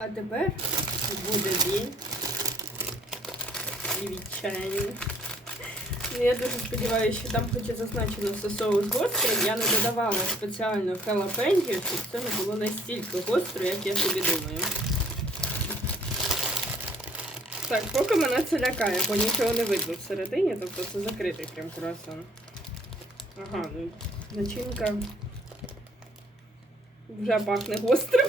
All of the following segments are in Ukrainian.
А тепер буде він і відчайний. Ну, я дуже сподіваюся, що там хоч і зазначено все соус гострий, я не додавала спеціально халапеньо, щоб це не було настільки гостро, як я собі думаю. Так, поки мене це лякає, бо нічого не видно всередині, тобто це закритий прям круасан. Ага, ну начинка вже пахне гострим.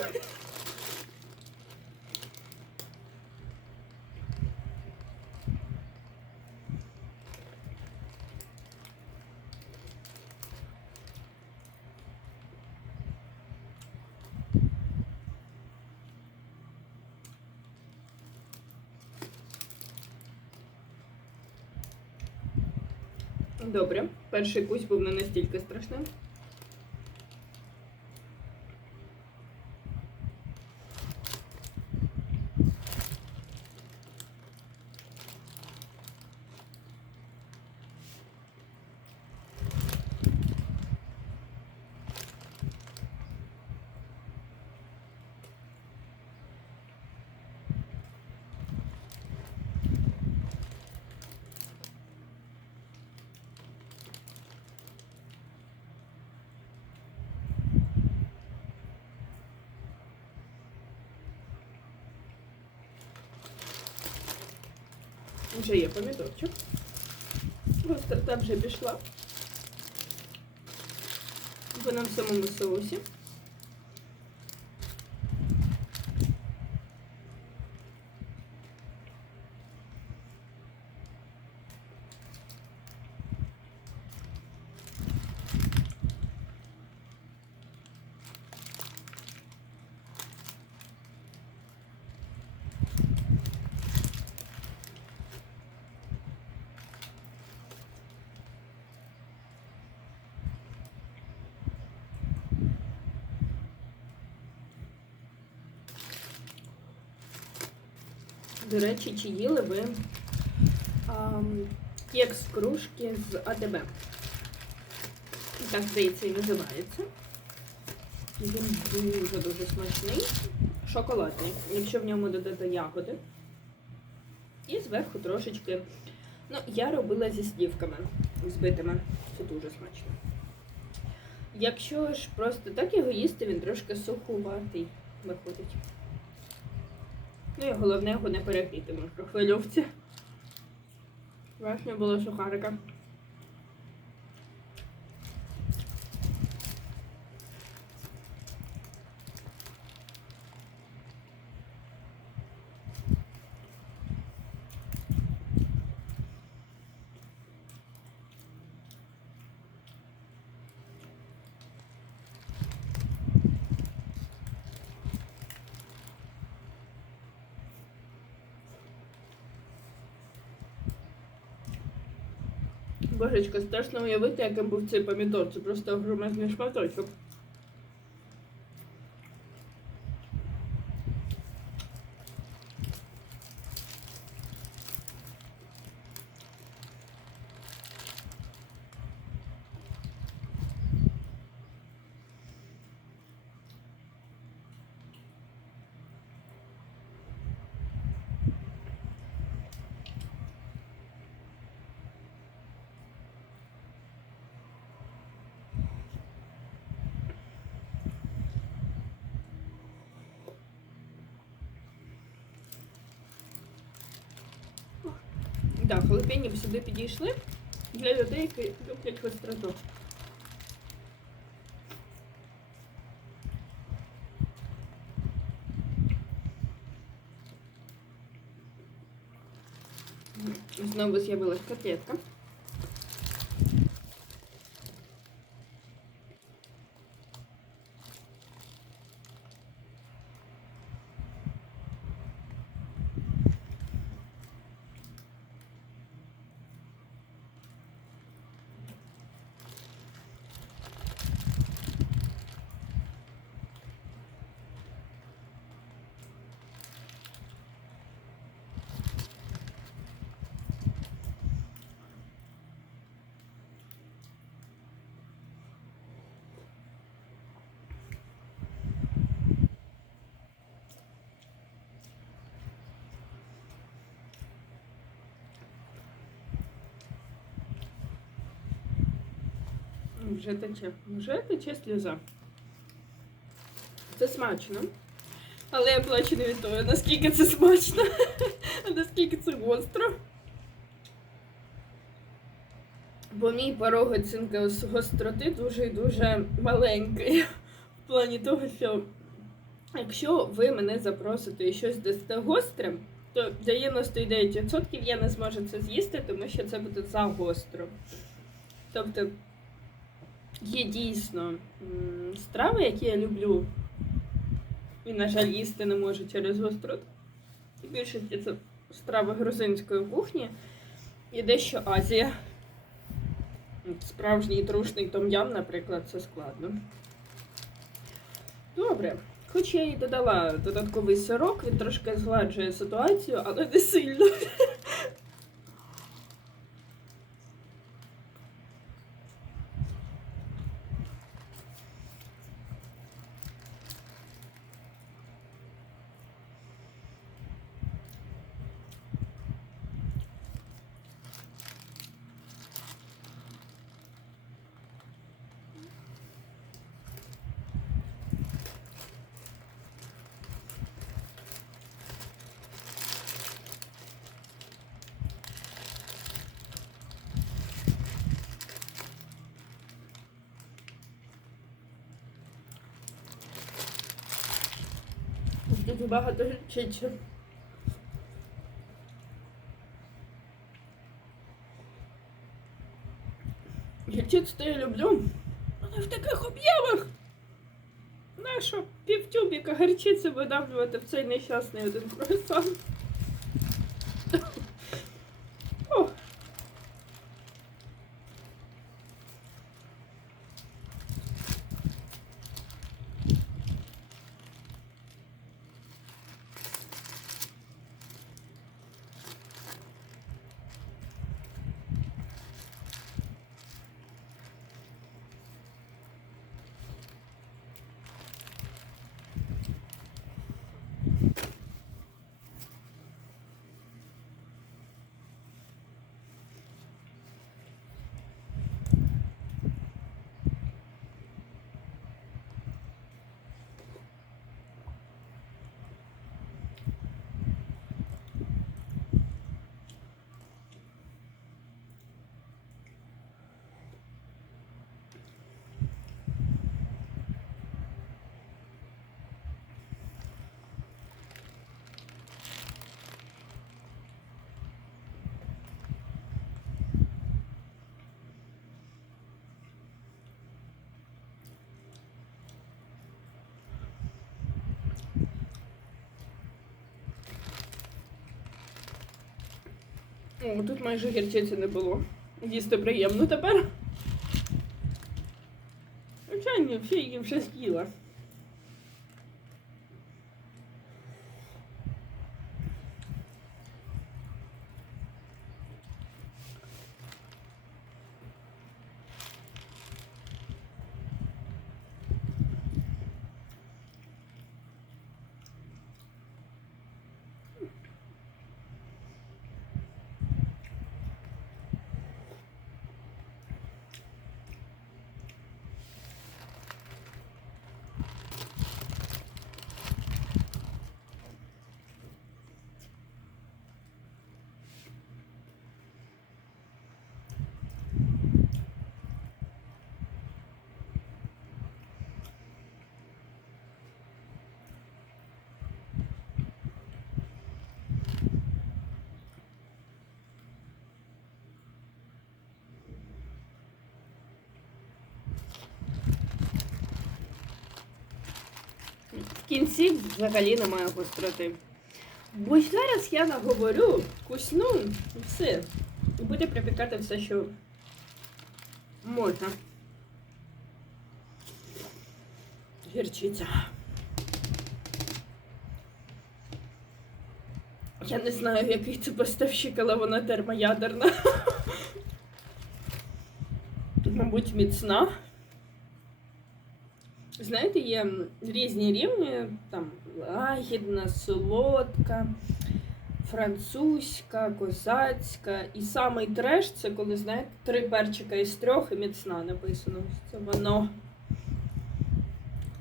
Добре, перший кусь був не настільки страшним. Вже є помідорчик. Гострота вже пішла. В самому соусі. До речі, чи їли ви кекс кружки з АТБ? Так, здається, і називається. Він дуже-дуже смачний. Шоколадний, якщо в ньому додати ягоди. І зверху трошечки. Ну, я робила зі слівками збитими. Це дуже смачно. Якщо ж просто так його їсти, він трошки сухуватий виходить. Ну і головне його не перегріти в мікрохвильовці. Важно було сухарика. Божечко, страшно уявити, яким був цей помідор. Це просто громадний шматочок. Так, халапені сюди підійшли для людей, які люблять гостроту. Знову з'явилась котлетка. Вже тече. Вже тече сльоза. Це смачно. Але я плачу не від того, наскільки це смачно, а наскільки це гостро. Бо мій порог оцінки гостроти дуже і дуже маленький. В плані того, що якщо ви мене запросите і щось дасте гострим, то 99% я не зможу це з'їсти, тому що це буде за гостро. Тобто є дійсно страви, які я люблю, і, на жаль, їсти не можу через гостроту. І більшості це страви грузинської кухні і дещо Азія. Справжній трушний том'ям, наприклад, це складно. Добре. Хоч я і додала додатковий сирок, він трошки згладжує ситуацію, але не сильно. Дуже багато чечі. Гірчицю то я люблю, але в таких об'ємах. Нащо півтюбіка гірчиці видавлювати в цей нещасний один круасан? О, О, тут майже гірчиці не було. Їсти приємно тепер. Звичайно, всі її вже з'їла. Кінці взагалі немає гостроти. Бо зараз я наговорю, кусну і все. І буде припікати все, що можна. Гірчиця. Я не знаю, який це поставщик, але вона термоядерна. Мабуть, міцна. Знаєте, є різні рівні, там лагідна, солодка, французька, козацька. І самий треш це коли, знаєте, три перчика із трьох і міцна написано. Це воно.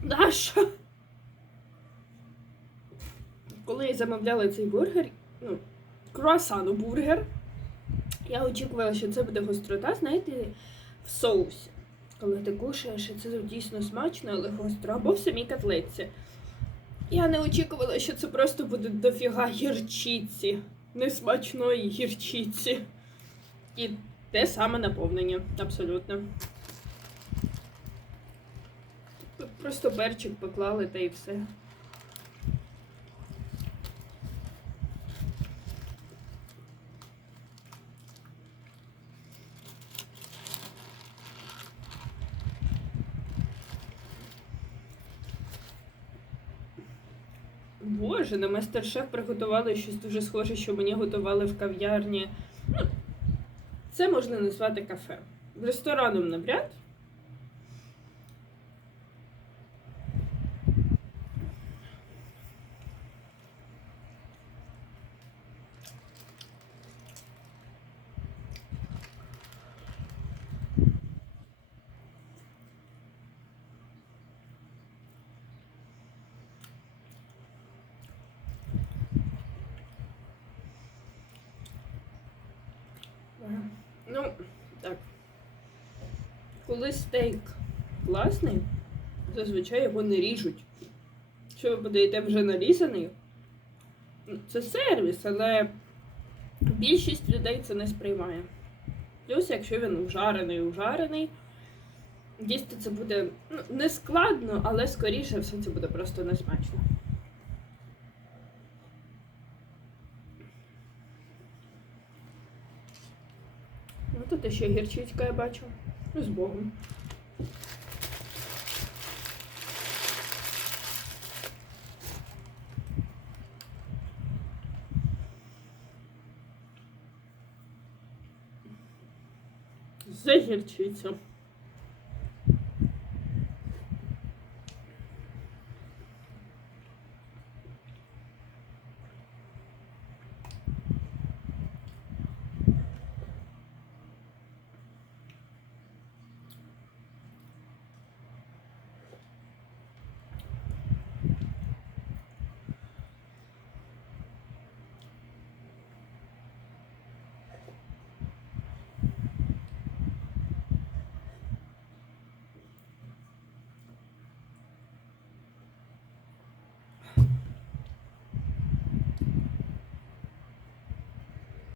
Даша. Коли я замовляла цей бургер, ну, круасан бургер, я очікувала, що це буде гострота, знаєте, в соусі. Коли ти кушаєш, і це дійсно смачно, але гостро, або в самій котлетці. Я не очікувала, що це просто буде дофіга гірчиці, несмачної гірчиці. І те саме наповнення, абсолютно. Просто перчик поклали та і все. Боже, на мастер-шеф приготували щось дуже схоже, що мені готували в кав'ярні. Ну, це можна назвати кафе. Рестораном навряд. Ага. Ну, так. Коли стейк класний, зазвичай його не ріжуть. Що ви подаєте вже нарізаний, ну, це сервіс, але більшість людей це не сприймає. Плюс, якщо він ужарений, ужарений, їсти це буде ну, не складно, але скоріше все це буде просто несмачно. Ну, тут ще гірчичка я бачу. Ну, з Богом. За гірчицю.